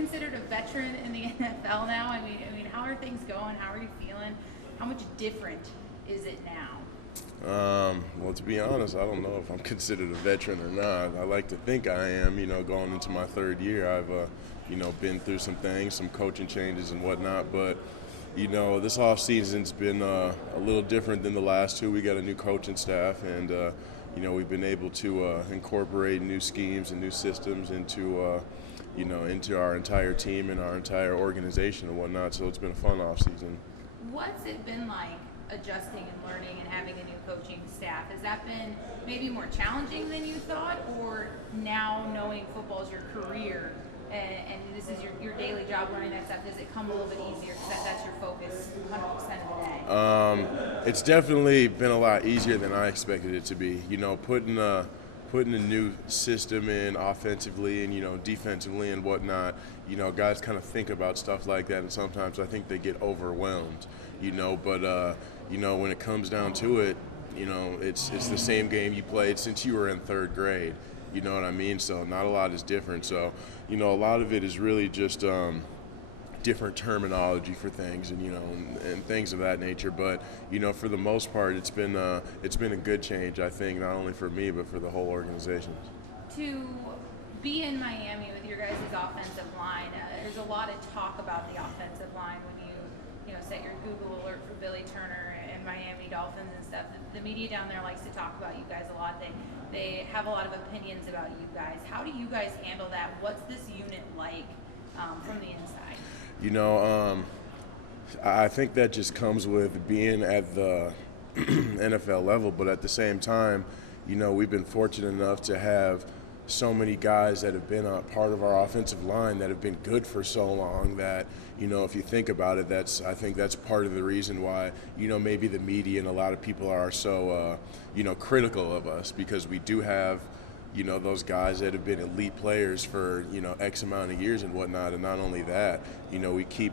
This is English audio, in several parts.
considered a veteran in the NFL now? How are things going? How are you feeling? How much different is it now? Well, to be honest, I don't know if I'm considered a veteran or not. I like to think I am. Going into my third year, I've been through some things, some coaching changes and whatnot. But this off season's been a little different than the last two. We got a new coaching staff, and we've been able to incorporate new schemes and new systems into our entire team and our entire organization and whatnot. So it's been a fun off season. What's it been like adjusting and learning and having a new coaching staff? Has that been maybe more challenging than you thought, or now knowing football is your career and this is your daily job learning that stuff, does it come a little bit easier because that's your focus 100% of the day? It's definitely been a lot easier than I expected it to be. Putting a new system in offensively and defensively and whatnot. Guys kind of think about stuff like that, and sometimes I think they get overwhelmed. But when it comes down to it, it's the same game you played since you were in third grade. You know what I mean? So not a lot is different. So a lot of it is really just different terminology for things and things of that nature. But for the most part, it's been a good change, I think, not only for me but for the whole organization. To be in Miami with your guys' offensive line, there's a lot of talk about the offensive line when you set your Google alert for Billy Turner and Miami Dolphins and stuff. The media down there likes to talk about you guys a lot. They have a lot of opinions about you guys. How do you guys handle that? What's this unit like from the inside? I think that just comes with being at the NFL level, but at the same time, we've been fortunate enough to have so many guys that have been a part of our offensive line that have been good for so long that, if you think about it, I think that's part of the reason why, maybe the media and a lot of people are so, critical of us, because we do have those guys that have been elite players for, X amount of years and whatnot. And not only that, we keep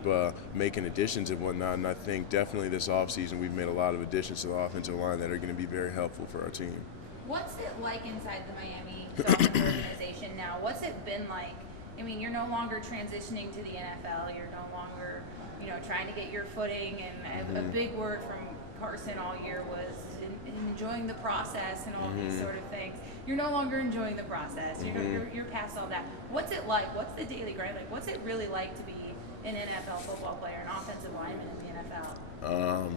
making additions and whatnot. And I think definitely this offseason we've made a lot of additions to the offensive line that are going to be very helpful for our team. What's it like inside the Miami Dolphins organization now? What's it been like? You're no longer transitioning to the NFL. You're no longer, trying to get your footing. And a big word from Carson all year was enjoying the process and all these sort of things. You're no longer enjoying the process. You're past all that. What's it like? What's the daily grind like? What's it really like to be an NFL football player, an offensive lineman in the NFL?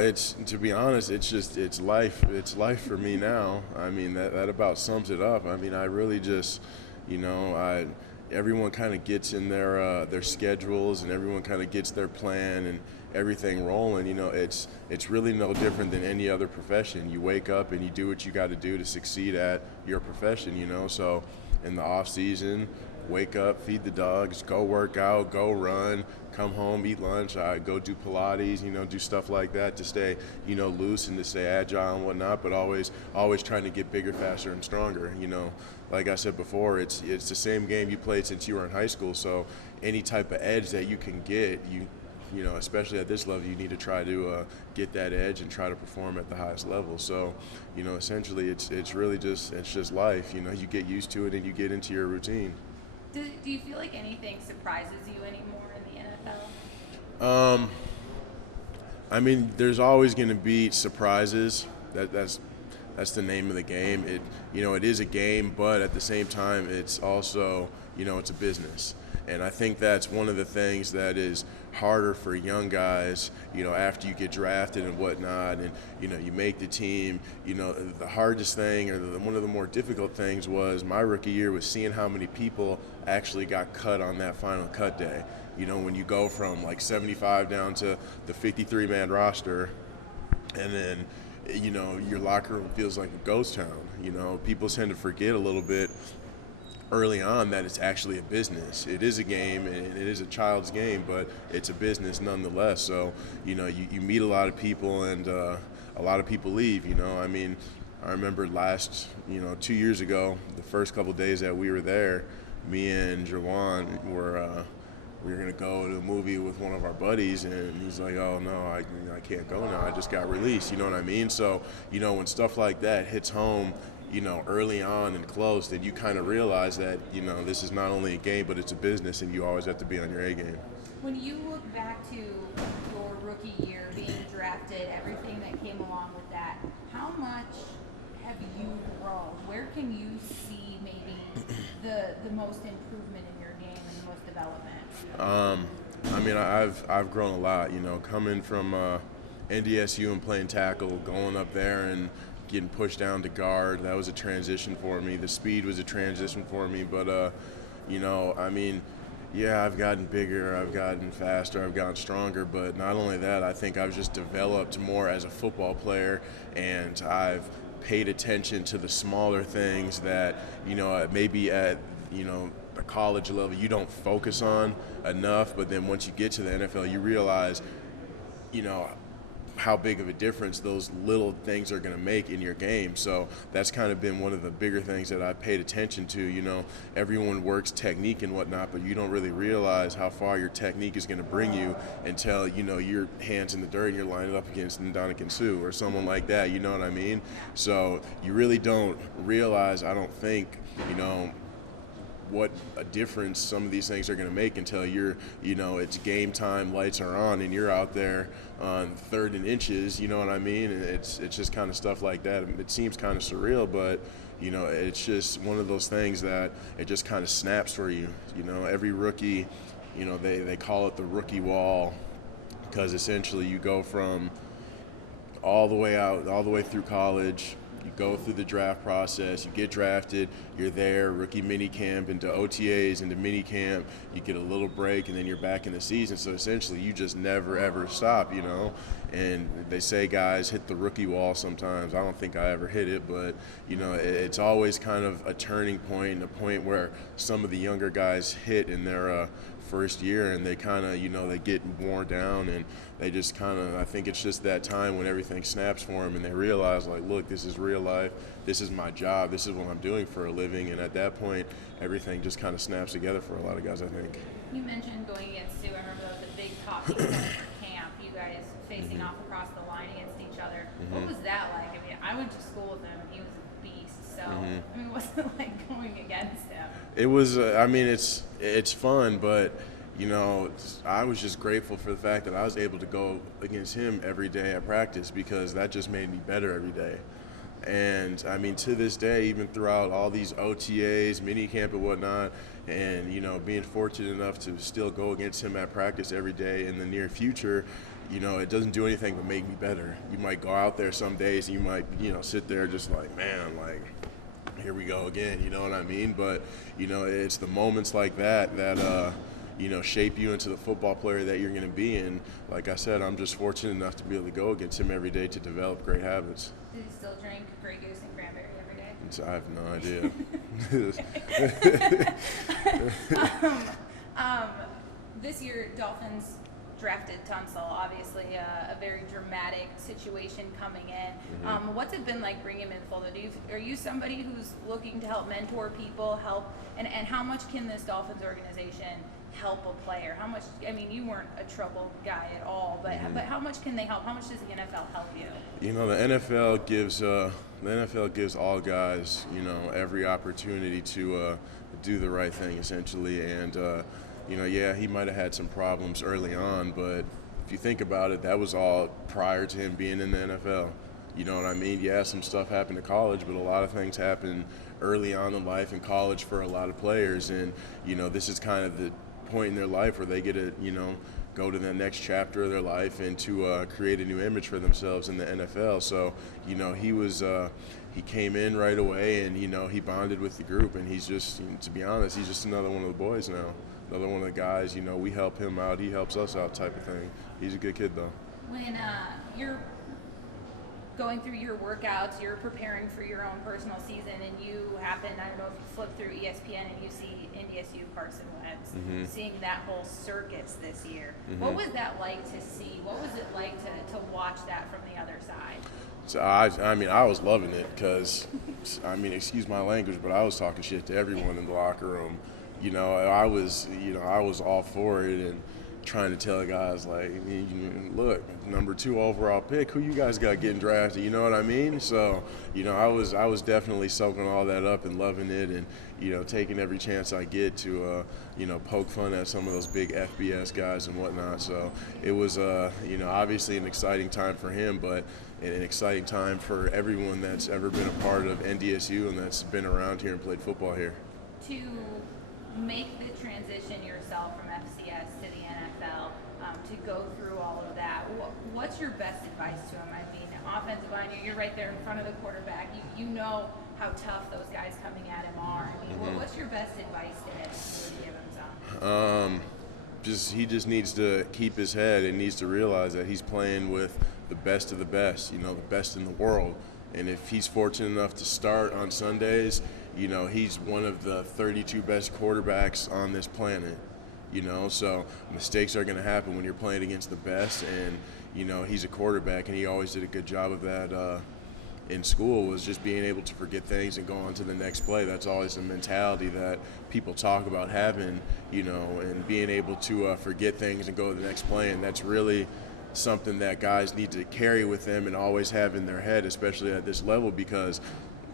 It's, to be honest, it's life. It's life for me now. That about sums it up. I really just, everyone kind of gets in their schedules, and everyone kind of gets their plan and everything rolling. It's really no different than any other profession. You wake up and you do what you got to do to succeed at your profession. So in the off season, wake up, feed the dogs, go work out, go run, come home, eat lunch, I go do Pilates, do stuff like that to stay, loose and to stay agile and whatnot, but always trying to get bigger, faster, and stronger. Like I said before, it's the same game you played since you were in high school, so any type of edge that you can get, especially at this level, you need to try to get that edge and try to perform at the highest level. So, essentially it's really just life. You get used to it and you get into your routine. Do you feel like anything surprises you anymore in the NFL? There's always going to be surprises. That's the name of the game. It is a game, but at the same time, it's also, it's a business. And I think that's one of the things that is harder for young guys, after you get drafted and whatnot, and, you make the team. The hardest thing, or one of the more difficult things, was my rookie year was seeing how many people actually got cut on that final cut day. When you go from like 75 down to the 53-man roster, and then, your locker room feels like a ghost town. People tend to forget a little bit early on that it's actually a business. It is a game, and it is a child's game, but it's a business nonetheless. So, you meet a lot of people, and a lot of people leave. I remember 2 years ago, the first couple of days that we were there, me and Jawan we were going to go to a movie with one of our buddies, and he's like, oh, no, I can't go now. I just got released, you know what I mean? So, when stuff like that hits home, early on and close, then you kind of realize that, this is not only a game, but it's a business, and you always have to be on your A game. When you look back to your rookie year, being drafted, everything that came along with that, how much have you grown? Where can you see maybe the most improvement in your game and the most development? I've grown a lot, coming from NDSU and playing tackle, going up there and getting pushed down to guard. That was a transition for me. The speed was a transition for me, but yeah, I've gotten bigger, I've gotten faster, I've gotten stronger, but not only that, I think I've just developed more as a football player, and I've paid attention to the smaller things that, maybe at, the college level you don't focus on enough, but then once you get to the NFL, you realize, how big of a difference those little things are going to make in your game. So that's kind of been one of the bigger things that I paid attention to. Everyone works technique and whatnot, but you don't really realize how far your technique is going to bring you until, your hands in the dirt and you're lining up against Ndamukong Suh or someone like that, you know what I mean? So you really don't realize, I don't think, what a difference some of these things are going to make until you're, it's game time, lights are on, and you're out there on 3rd and inches, you know what I mean? And it's just kind of stuff like that. It seems kind of surreal, but, it's just one of those things that it just kind of snaps for you. Every rookie, they call it the rookie wall, because essentially you go from all the way through college. You go through the draft process, you get drafted, you're there, rookie mini camp, into OTAs, into mini camp, you get a little break, and then you're back in the season. So essentially you just never ever stop, and they say guys hit the rookie wall sometimes. I don't think I ever hit it, but it's always kind of a turning point, and a point where some of the younger guys hit in their first year, and they kind of, they get worn down, and they just kind of, I think it's just that time when everything snaps for them, and they realize, like, look, this is real life, this is my job, this is what I'm doing for a living, and at that point, everything just kind of snaps together for a lot of guys, I think. You mentioned going against Sue. I remember that was a big talking point for camp, you guys facing off across the line against each other. What was that like? I mean, I went to school with him, and he was a beast, so, what's it like going against him? It was, it's fun, but, I was just grateful for the fact that I was able to go against him every day at practice, because that just made me better every day. And, to this day, even throughout all these OTAs, minicamp and whatnot, and, being fortunate enough to still go against him at practice every day in the near future, it doesn't do anything but make me better. You might go out there some days and you might, sit there just like, man, like, here we go again, you know what I mean? But, it's the moments like that shape you into the football player that you're going to be. And like I said, I'm just fortunate enough to be able to go against him every day to develop great habits. Do you still drink Grey Goose and cranberry every day? So I have no idea. This year, Dolphins drafted Tunsil, obviously a very dramatic situation coming in. What's it been like bringing him in full? Are you somebody who's looking to help mentor people, and how much can this Dolphins organization help a player? How much, you weren't a troubled guy at all, but how much can they help? How much does the NFL help you? The NFL gives all guys, every opportunity to do the right thing, essentially. And, yeah, he might have had some problems early on, but if you think about it, that was all prior to him being in the NFL. You know what I mean? Yeah, some stuff happened in college, but a lot of things happen early on in life in college for a lot of players. And, this is kind of the point in their life where they get to, go to the next chapter of their life and to create a new image for themselves in the NFL. So, he came in right away, and, he bonded with the group, and he's just, to be honest, he's just another one of the boys now. Another one of the guys, we help him out, he helps us out type of thing. He's a good kid, though. When you're going through your workouts, you're preparing for your own personal season, and you happen, I don't know if you flip through ESPN and you see NDSU Carson Wentz, seeing that whole circus this year. What was that like to see? What was it like to watch that from the other side? So I was loving it, because, excuse my language, but I was talking shit to everyone in the locker room. I was all for it, and trying to tell guys like, look, number 2 overall pick, who you guys got getting drafted? You know what I mean? So, I was definitely soaking all that up and loving it, and taking every chance I get to poke fun at some of those big FBS guys and whatnot. So it was obviously an exciting time for him, but an exciting time for everyone that's ever been a part of NDSU and that's been around here and played football here. To make the transition yourself from FCS to the NFL, to go through all of that, what's your best advice to him? I mean, offensive line, you're right there in front of the quarterback. You know how tough those guys coming at him are. I mean, what's your best advice to him if you were to give him some? He just needs to keep his head and needs to realize that he's playing with the best of the best, the best in the world. And if he's fortunate enough to start on Sundays, he's one of the 32 best quarterbacks on this planet. So mistakes are going to happen when you're playing against the best, and he's a quarterback, and he always did a good job of that in school, was just being able to forget things and go on to the next play. That's always a mentality that people talk about having, and being able to forget things and go to the next play, and that's really something that guys need to carry with them and always have in their head, especially at this level, because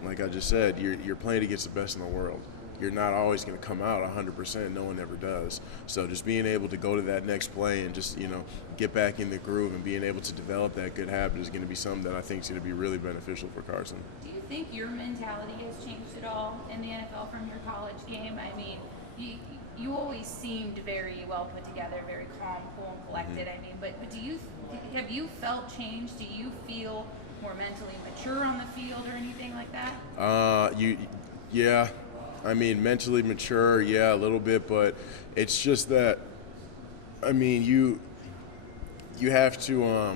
like I just said, you're playing against the best in the world. You're not always going to come out 100%. No one ever does. So just being able to go to that next play and just, get back in the groove and being able to develop that good habit is going to be something that I think is going to be really beneficial for Carson. Do you think your mentality has changed at all in the NFL from your college game? I mean, you always seemed very well put together, very calm, cool, and collected. I mean, but have you felt change? Do you feel more mentally mature on the field or anything like that? Yeah. I mean, mentally mature, yeah, a little bit, but it's just that, I mean, you have to,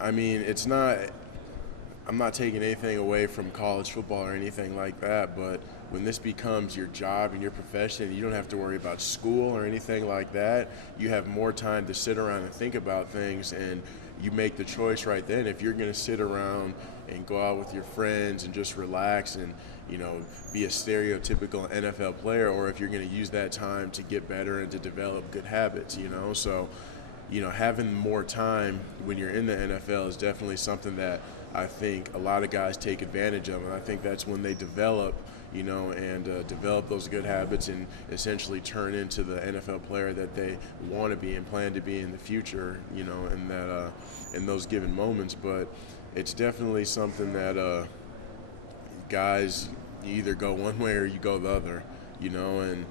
it's not, I'm not taking anything away from college football or anything like that, but when this becomes your job and your profession, you don't have to worry about school or anything like that. You have more time to sit around and think about things, and you make the choice right then. If you're going to sit around and go out with your friends and just relax and, be a stereotypical NFL player, or if you're going to use that time to get better and to develop good habits, So, having more time when you're in the NFL is definitely something that I think a lot of guys take advantage of, and I think that's when they develop, and develop those good habits and essentially turn into the NFL player that they want to be and plan to be in the future, in those given moments. But it's definitely something that guys, you either go one way or you go the other, and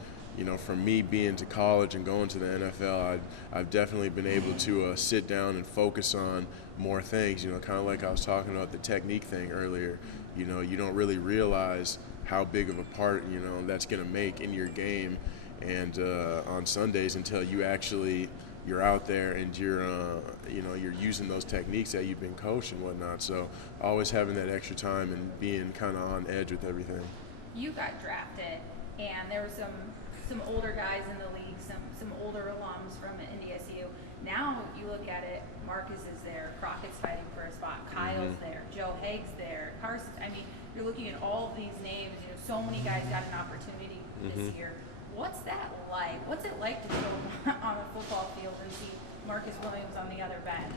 from me being to college and going to the NFL, I've definitely been able to sit down and focus on more things, kind of like I was talking about the technique thing earlier. You don't really realize how big of a part, that's going to make in your game and on Sundays until you're out there and you're using those techniques that you've been coached and whatnot. So always having that extra time and being kind of on edge with everything. You got drafted, and there were some older guys in the league, some older alums from NDSU. Now you look at it, Marcus is there, Crockett's fighting for a spot, Kyle's there, Joe Haig's there, Carson. I mean, you're looking at all of these names. So many guys got an opportunity this year. What's that like? What's it like to go on a football field and see Marcus Williams on the other bench?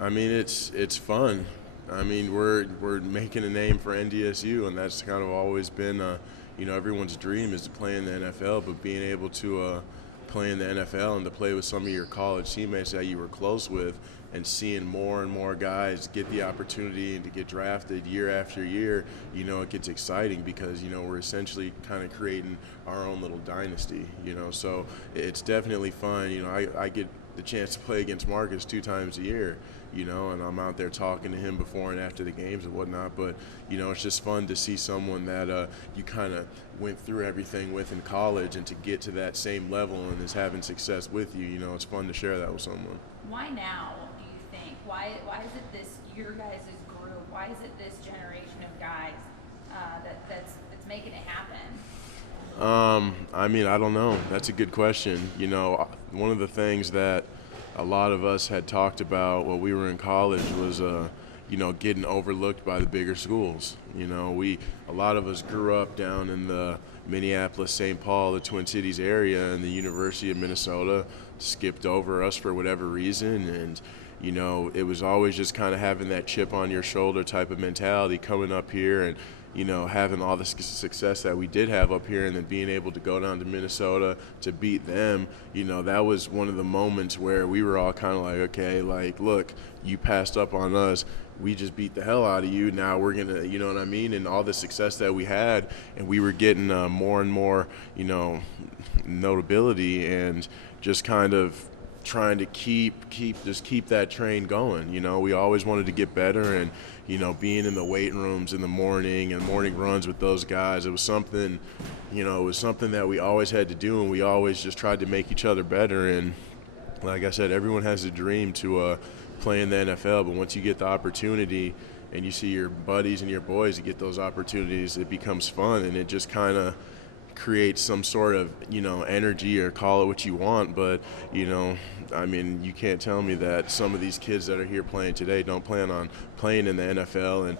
I mean, it's fun. I mean, we're making a name for NDSU, and that's kind of always been, everyone's dream is to play in the NFL. But being able to play in the NFL and to play with some of your college teammates that you were close with, and seeing more and more guys get the opportunity and to get drafted year after year, it gets exciting because, we're essentially kind of creating our own little dynasty, So it's definitely fun. I get the chance to play against Marcus 2 times a year, and I'm out there talking to him before and after the games and whatnot. But, it's just fun to see someone that you kind of went through everything with in college and to get to that same level and is having success with you. It's fun to share that with someone. Why now? Why is it this your guys' group? Why is it this generation of guys that's making it happen? I don't know. That's a good question. One of the things that a lot of us had talked about while we were in college was, getting overlooked by the bigger schools. A lot of us grew up down in the Minneapolis, St. Paul, the Twin Cities area, and the University of Minnesota skipped over us for whatever reason. And it was always just kind of having that chip on your shoulder type of mentality coming up here and, having all the success that we did have up here and then being able to go down to Minnesota to beat them, that was one of the moments where we were all kind of like, okay, like, look, you passed up on us. We just beat the hell out of you. Now we're going to, you know what I mean? And all the success that we had, and we were getting more and more, notability and just kind of trying to keep that train going. We always wanted to get better, and being in the weight rooms in the morning and morning runs with those guys, it was something that we always had to do, and we always just tried to make each other better. And like I said, everyone has a dream to play in the NFL, but once you get the opportunity and you see your buddies and your boys get those opportunities, it becomes fun, and it just kind of create some sort of energy, or call it what you want, but you can't tell me that some of these kids that are here playing today don't plan on playing in the NFL, and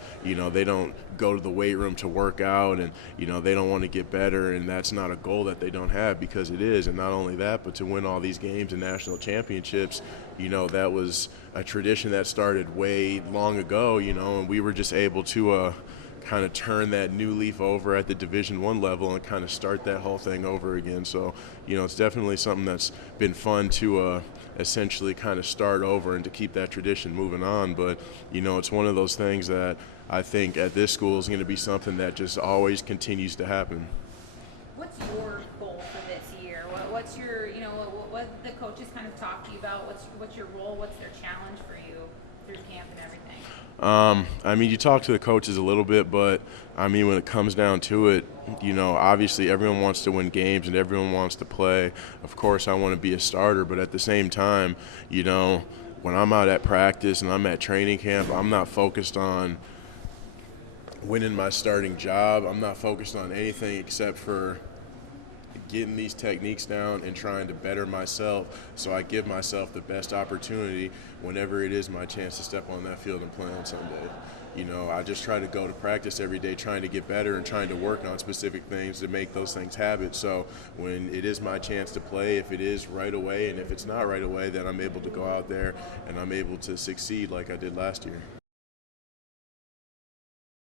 they don't go to the weight room to work out, and they don't want to get better, and that's not a goal that they don't have, because it is. And not only that, but to win all these games and national championships, that was a tradition that started way long ago, and we were just able to kind of turn that new leaf over at the Division I level and kind of start that whole thing over again. So, it's definitely something that's been fun to essentially kind of start over and to keep that tradition moving on. But, it's one of those things that I think at this school is going to be something that just always continues to happen. What's your goal for this year? What's your, what the coaches kind of talk to you about? What's your role? What's their challenge for you through camp and everything? You talk to the coaches a little bit, but when it comes down to it, obviously everyone wants to win games and everyone wants to play. Of course, I want to be a starter, but at the same time, when I'm out at practice and I'm at training camp, I'm not focused on winning my starting job. I'm not focused on anything except for getting these techniques down and trying to better myself, so I give myself the best opportunity whenever it is my chance to step on that field and play on Sunday. I just try to go to practice every day trying to get better and trying to work on specific things to make those things habits. So when it is my chance to play, if it is right away, and if it's not right away, then I'm able to go out there and I'm able to succeed like I did last year.